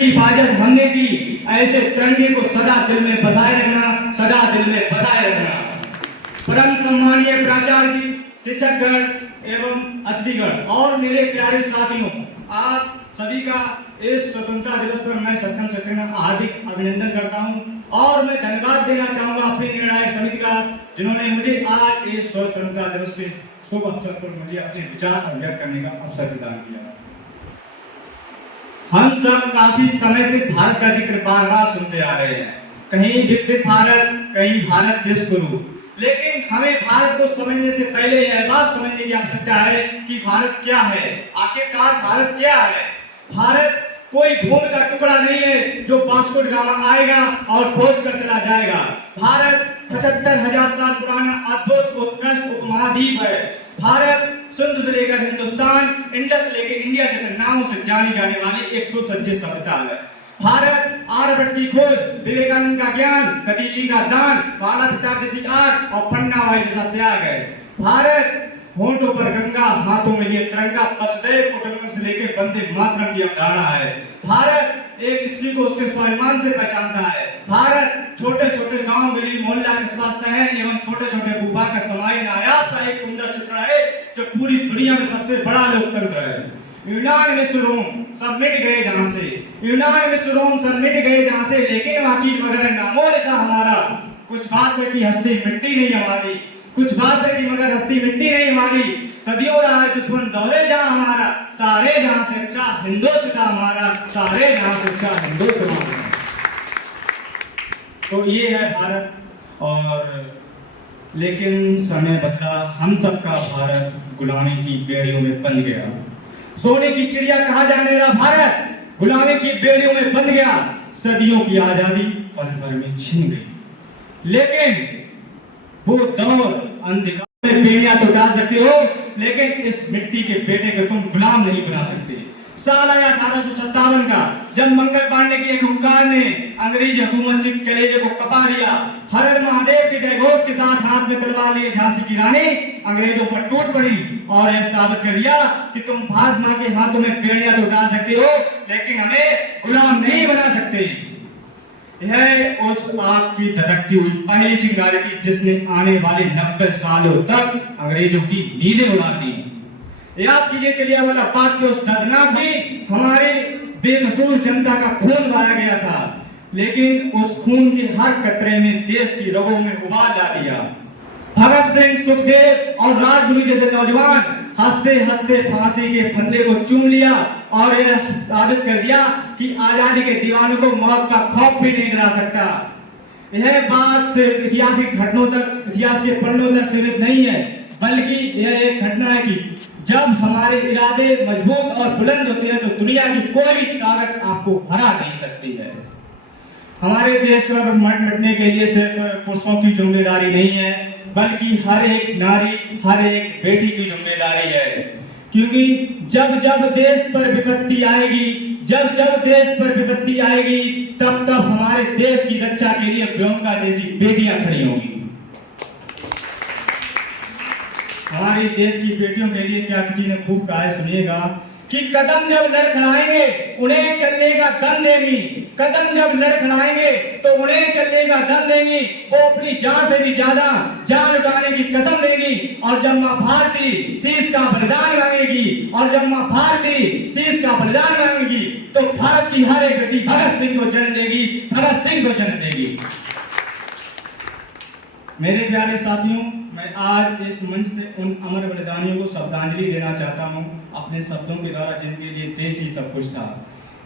हिफाजत हमने की, ऐसे तिरंगे को सदा दिल में बसाए रखना, सदा दिल में बसाए रखना। परम सम्मानीय प्राचार्य जी, शिक्षकगण एवं अतिथिगण और मेरे प्यारे साथियों, आप सभी का इस स्वतंत्रता दिवस पर मैं सक्षम से हार्दिक अभिनंदन करता हूं और मैं धन्यवाद देना चाहूंगा अपनी निर्णायक समिति का, जिन्होंने मुझे आज इस स्वतंत्रता दिवस के शुभ अवसर पर मुझे अपने विचार व्यक्त करने का अवसर प्रदान किया। हम सब काफी समय से भारत का जिक्र बार बार सुनते आ रहे हैं, कहीं विकसित भारत, कहीं भारत विश्व गुरु, लेकिन हमें भारत को समझने से पहले यह बात समझने की आवश्यकता है कि भारत क्या है। आखिरकार भारत क्या है? भारत कोई भूमि का टुकड़ा नहीं है जो पासपोर्ट गामा आएगा और खोज कर चला जाएगा। भारत 75,000 साल पुराना अद्भुत उत्कृष्ट उपमहाद्वीप है। भारत सिंधु से लेकर हिंदुस्तान, इंडस से लेकर इंडिया जैसे नामों से जानी जाने वाली एक सुसज्जित सभ्यता है। भारत आर्यभट्ट की खोज, विवेकानंद का ज्ञान, कतीशी का दान, बाला प्रताप जैसी आग और पन्ना बाई जैसा त्याग है। भारत होंठों पर गंगा, हाथों में लिए तिरंगा, वसुधैव कुटुंबकम से लेकर वंदे मातरम की अवधारणा है। भारत एक स्त्री को उसके स्वाभिमान से पहचानता है। भारत छोटे छोटे गांव, गली, मोहल्ला, कस्बा, शहर एवं छोटे छोटे भूभा का समाई नायाब का एक सुंदर चित्र है जो पूरी दुनिया में सबसे बड़ा लोकतंत्र है। यूनान मिस्र रोम सब मिट गए जहां से, यूनान मिस्र रोम सब मिट गए जहां से, लेकिन बाकी मगर नामो निशा हमारा। कुछ बात है कि हस्ती मिटती नहीं हमारी, कुछ बात है कि मगर हस्ती मिटती नहीं हमारी। सदियों रहा है दुश्मन दौरे जहां हमारा, सारे जहां से अच्छा हिंदुस्तान हमारा, सारे जहां से अच्छा हिंदुस्तान हमारा। तो ये है भारत। और लेकिन समय बदला, हम सबका भारत गुलामी की बेड़ियों में बंध गया। सोने की चिड़िया कहा जाने वाला भारत गुलामी की बेड़ियों में बंध गया। सदियों की आजादी पल भर में छीन गई। लेकिन वो दौर अंधकार में बेड़ियां तो डाल सकते हो, लेकिन इस मिट्टी के बेटे को तुम गुलाम नहीं बना सकते। साल आया 1857 का, जब मंगल पांडे की एक हुंकार ने अंग्रेजी हुकूमत के कलेजे को कपा दिया। हर हर महादेव के जयघोष के साथ हाथ में तलवार लिए झांसी की रानी अंग्रेजों पर टूट पड़ी और यह साबित कर दिया कि तुम भारत मां के हाथों में बेड़ियां तो डाल सकते हो, लेकिन हमें गुलाम नहीं बना सकते। यह उस आग की धधकती हुई पहली चिंगारी थी जिसने आने वाले 90 सालों तक अंग्रेजों की नींदें उड़ा दी। याद कीजिए जलियांवाला बाग के उस दर्दनाक भी हमारे बेकसूर जनता का खून बहाया गया था, लेकिन उस खून के हर कतरे में देश की रगों में उबाल ला दिया। भगत सिंह, सुखदेव और राजगुरु जैसे नौजवान हंसते हंसते फांसी के फंदे को चूम लिया और यह साबित कर दिया कि आजादी के दीवानों को मौत का खौफ भी नहीं डरा सकता। यह बात सिर्फ ऐतिहासिक घटनाओं तक, इतिहास के पन्नों तक सीमित नहीं है, बल्कि यह एक घटना है कि जब हमारे इरादे मजबूत और बुलंद होते हैं तो दुनिया की कोई भी ताकत आपको हरा नहीं सकती है। हमारे देश पर मिटने के लिए सिर्फ पुरुषों की जिम्मेदारी नहीं है, बल्कि हर एक नारी, हर एक बेटी की जिम्मेदारी है। क्योंकि जब जब देश पर विपत्ति आएगी, जब जब देश पर विपत्ति आएगी, तब तब हमारे देश की रक्षा के लिए प्रियंका जैसी बेटियां खड़ी होंगी। हमारे देश की बेटियों के लिए क्या किसी ने खूब कहा है, सुनिएगा कि कदम जब लड़खड़ाएंगे उन्हें चलने का दम देंगी, कदम जब लड़खड़ाएंगे तो उन्हें चलने का दम देंगी। वो अपनी जान से भी ज्यादा जान उठाने की कसम देंगी। और जब मां भारती शीश का बलिदान मांगेगी, और जब मां भारती शीश का बलिदान मांगेगी, तो भारत की हर एक बेटी भगत सिंह को जन्म देगी, भगत सिंह को जन्म देगी। मेरे प्यारे साथियों, मैं आज इस मंच से उन अमर बलिदानियों को श्रद्धांजलि देना चाहता हूं अपने शब्दों के द्वारा, जिनके लिए देश ही सब कुछ था,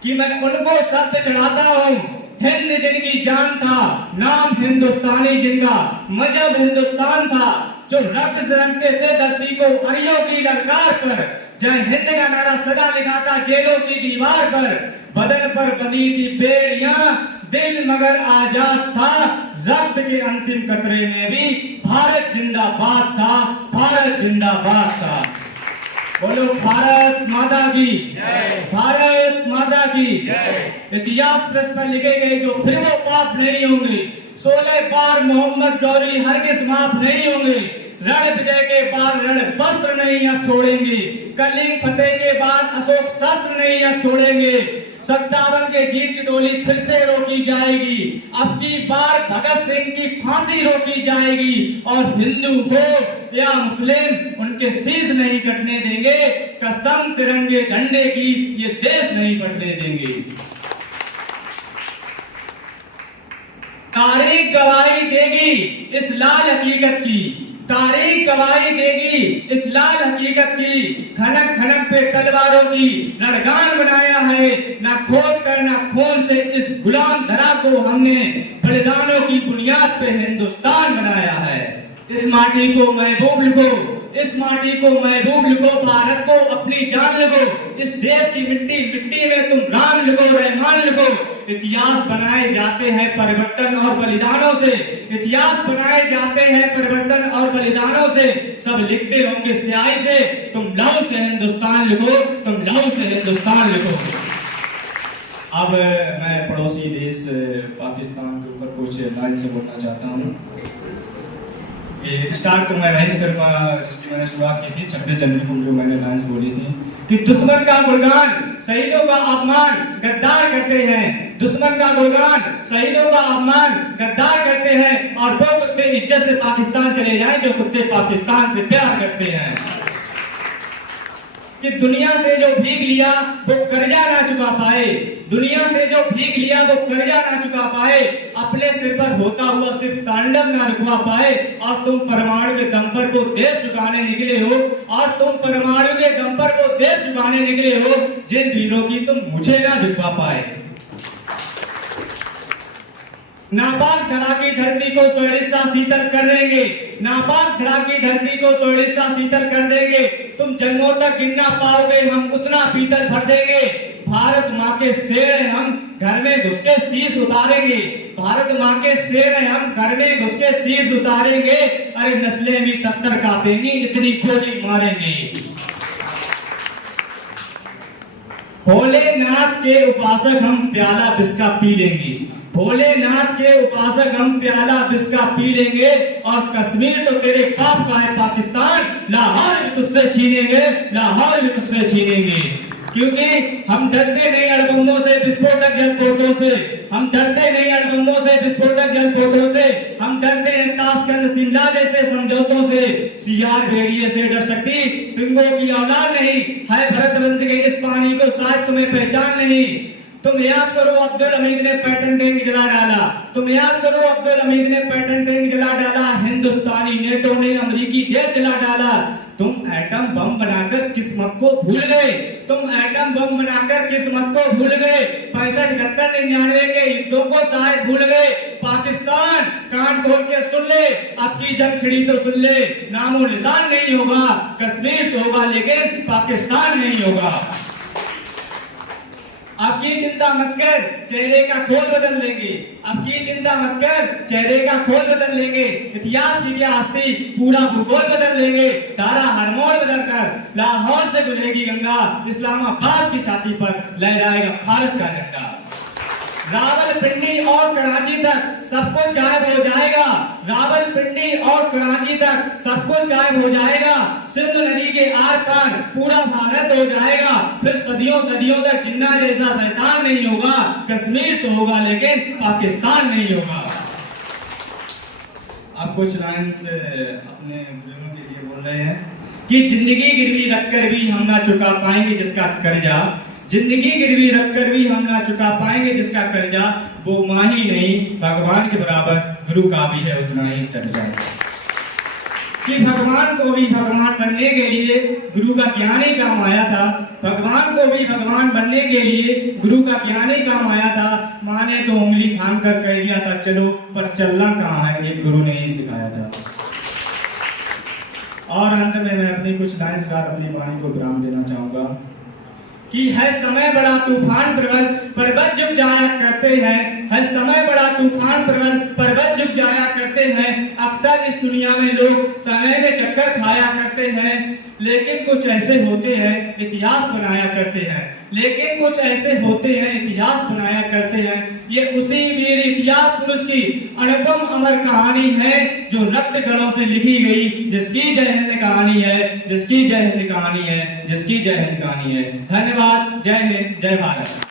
कि मैं उनको शब्द चढ़ाता हूं। हिंद जिनकी जान था, नाम हिंदुस्तानी जिनका, मजहब हिंदुस्तान था, जो रक्त से रंगते थे धरती को अरियों की ललकार पर, जय हिंद का नारा सदा लिखा था जेलों की दीवार पर, बदन पर बंधी थी बेड़ियां, दिल मगर आजाद था, रक्त के अंतिम कतरे में भी भारत जिंदाबाद था, भारत जिंदाबाद था। बोलो भारत माता की जय, भारत माता की जय। इतिहास पृष्ठ पर लिखे गए जो फिर वो पाप नहीं होंगे, 16 बार मोहम्मद गौरी हरगिज माफ नहीं होंगे। रण विजय के बाद रण वस्त्र नहीं अब छोड़ेंगे, कलिंग फतेह के बाद अशोक शस्त्र नहीं अब छोड़ेंगे। सत्तावन के जीत की डोली फिर से रोकी जाएगी। अब की बार भगत सिंह की फांसी रोकी जाएगी और हिंदू हो या मुस्लिम उनके शीश नहीं कटने देंगे। कसम तिरंगे झंडे की, ये देश नहीं बटने देंगे। तारीख गवाही देगी इस लाल हकीकत की, तारीख गवाही देगी इस लाल हकीकत की। खनक खनक पे तलवारों की रणगान बनाया है, ना खोद कर ना खून से इस गुलाम धरा को हमने बलिदानों की बुनियाद पे हिंदुस्तान बनाया है। इस माटी को महबूब लिखो, इस माटी को महबूब लिखो, भारत को अपनी जान लिखो। इस देश की मिट्टी मिट्टी में तुम राम लिखो, रहमान लिखो। इतिहास बनाए जाते हैं परिवर्तन और बलिदानों से, इतिहास बनाए जाते हैं परिवर्तन और बलिदानों से। सब लिखते होंगे स्याही से, तुम लहू से हिंदुस्तान लिखो, तुम लहू से हिंदुस्तान लिखो। अब मैं पड़ोसी देश पाकिस्तान के ऊपर कुछ लाइन से बोलना चाहता हूँ। स्टार्ट तो मैं वहीं से करूँगा जिसकी मैंने शुरुआत की थी 26 जनवरी को जो मैंने लाइन्स बोली थी कि दुश्मन का गुणगान शहीदों का अपमान गद्दार करते हैं। दुश्मन का गुणगान शहीदों का अपमान गद्दार करते हैं और वो कुत्ते इज्जत से पाकिस्तान चले जाएं जो कुत्ते पाकिस्तान से प्यार करते हैं। कि दुनिया से जो भीख लिया वो कर्जा ना चुका पाए, दुनिया से जो भीख लिया वो कर्जा ना चुका पाए, अपने सिर पर होता हुआ सिर्फ तांडव ना रुकवा पाए। और तुम परमाणु के दम पर वो देश चुकाने निकले हो, और तुम परमाणु के दम पर वो देश चुकाने निकले हो जिन वीरों की तुम मुझे ना झुकवा पाए। नापाक धरा की धरती को सोडिशा शीतल कर देंगे, नापाक धरा की धरती को सोडिशा शीतल कर देंगे। तुम जन्मों तक गिन ना पाओगे, हम उतना पीतल भर देंगे। भारत माँ के शेर हैं हम, घर में घुस के शीश उतारेंगे। भारत माँ के शेर हैं हम, घर में घुस के शीश उतारेंगे। अरे नस्लें भी टक्कर कापेंगी, इतनी गोली मारेंगे। भोलेनाथ के उपासक हम प्याला बिस्का पी लेंगे, भोलेनाथ के उपासक हम प्याला बिस्का पी लेंगे। और कश्मीर तो तेरे बाप का है पाकिस्तान, लाहौर भी तुझसे छीनेंगे, लाहौर भी तुझसे छीनेंगे। क्योंकि हम डरते नहीं अड़बमों से, विस्फोटक जलपोतों से, हम डरते नहीं अड़बमों से, विस्फोटक जलपोतों से। हम डरते हैं ताशकंद शिमला जैसे समझौतों से। सियार भेड़िए से डर सकती सिंहों की औलाद नहीं है। भरत वंश के इस पानी को शायद तुम्हें पहचान नहीं। तुम याद करो अब्दुल हमीद ने पैटर्न टैंक जला डाला, तुम याद करो अब्दुल हमीद ने पैटर्न टैंक जला डाला। हिंदुस्तानी नेटो ने अमेरिकी जेट जला डाला। तुम एटम बम बनाकर किस्मत को भूल गए, तुम एटम बम बनाकर किस्मत को भूल गए। 65, 71, 99 के युद्धों को शायद भूल गए। पाकिस्तान कान खोल के सुन ले, आपकी जंग छिड़ी तो सुन ले। नामो निशान नहीं होगा, कश्मीर तो होगा लेकिन पाकिस्तान नहीं होगा। आपकी चिंता मत कर, चेहरे का खोल बदल लेंगे। आपकी चिंता मत कर, चेहरे का खोल बदल लेंगे। इतिहास की क्या हस्ती, पूरा भूगोल बदल लेंगे। तारा हरमोड़ बदल कर लाहौर से गुजरेगी गंगा, इस्लामाबाद की छाती पर लहराएगा भारत का झंडा। रावलपिंडी और कराची तक सब कुछ गायब हो जाएगा, रावलपिंडी और कराची तक सब कुछ गायब हो जाएगा। सिंधु नदी के आर पार पूरा भारत हो जाएगा। फिर सदियों सदियों तक जिन्ना जैसा शैतान नहीं होगा। कश्मीर तो होगा लेकिन पाकिस्तान नहीं होगा। अब कुछ लाइन्स अपने बुजुर्गों के लिए बोल रहे हैं कि जिंदगी गिरवी रखकर भी हम ना चुका पाएंगे जिसका कर्जा, जिंदगी गिरवी रखकर भी हम ना चुका पाएंगे जिसका कर्जा। वो माँ ही नहीं भगवान के बराबर गुरु का भी है उतना ही दर्जा। कि भगवान को भी भगवान बनने के लिए गुरु का ज्ञान ही काम आया था, भगवान को भी भगवान बनने के लिए गुरु का ज्ञान ही काम आया था। माँ ने तो उंगली थाम कर कह दिया था चलो, पर चलना कहाँ है ये गुरु ने ही सिखाया था। और अंत में मैं अपनी कुछ लाइन के साथ अपनी वाणी को विराम देना चाहूंगा कि है समय बड़ा तूफान प्रबल पर्वत झुक जाया करते हैं, है समय बड़ा तूफान प्रबल पर्वत झुक जाया करते हैं। अक्सर इस दुनिया में लोग समय में चक्कर खाया करते हैं, लेकिन कुछ ऐसे होते हैं इतिहास बनाया करते हैं, लेकिन कुछ ऐसे होते हैं इतिहास बनाया करते हैं। ये उसी वीर इतिहास पुरुष की अनुपम अमर कहानी है जो रक्त गढ़ों से लिखी गई, जिसकी जय हिंद कहानी है, जिसकी जय हिंद कहानी है, जिसकी जय हिंद कहानी है। धन्यवाद। जय हिंद, जय भारत।